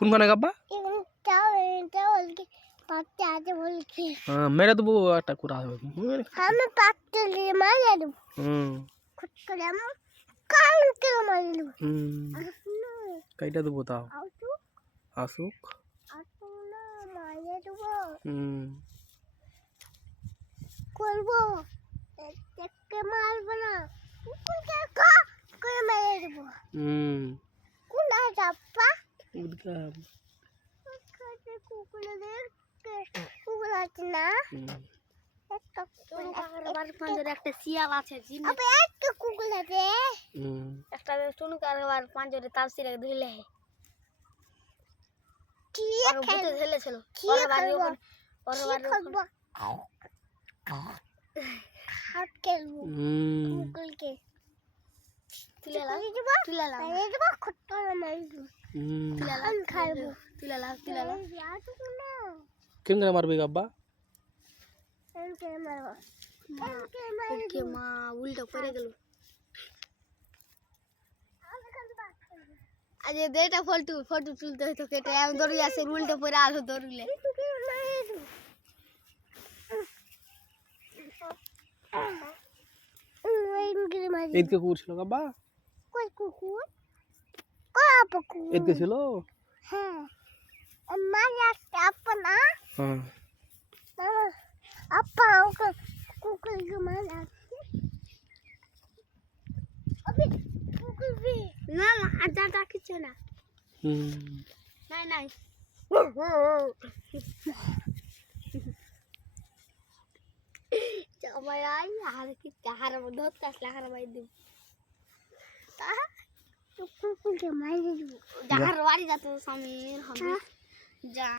কোনখানে গাব্বা? হ্যাঁ মেরে দেবো একটা কুড়া হবে। আমি পাকতে দিয়ে মারিয়ে দেবো। খুট করে আমি কাল করে মারিয়ে দেবো। কাইটা দেবো তাও আসুক না মারিয়ে দেবো। করবো দেখতে মারবো না কুকুরকে করে মারিয়ে দেবো। কোন চাপ্পা কুকুর আছে না একটা শিয়াল আছে একটা কুকুর আছে একটা টুনু কারবার পাঁচজনে তার সিরে ধুইলে কি খেলেছিল হাত খেলবো কুকুরকে তুলে দেবো খট্টা মারবো খাইবো তুলে কেন মারবি গাব্বা? মা উল্টো করে গেল আজ দেটা ফটো তুলতে হতো কেটে আমি দৌড়ি আসে উল্টো পরে আলো দৌড়লে এদিকে কুকুর ছিল গাব্বা? কই কুকুর এদিকে ছিল? হ্যাঁ আমার একটা আপা না আপা কুকুরকে মারা না না আদা কিছু না নাই আমার আর কি হার ধরতে আসলে হার মাই দিব কুকুরকে মারি দিব যাহার বাড়ি যাতে স্বামীর হবে যা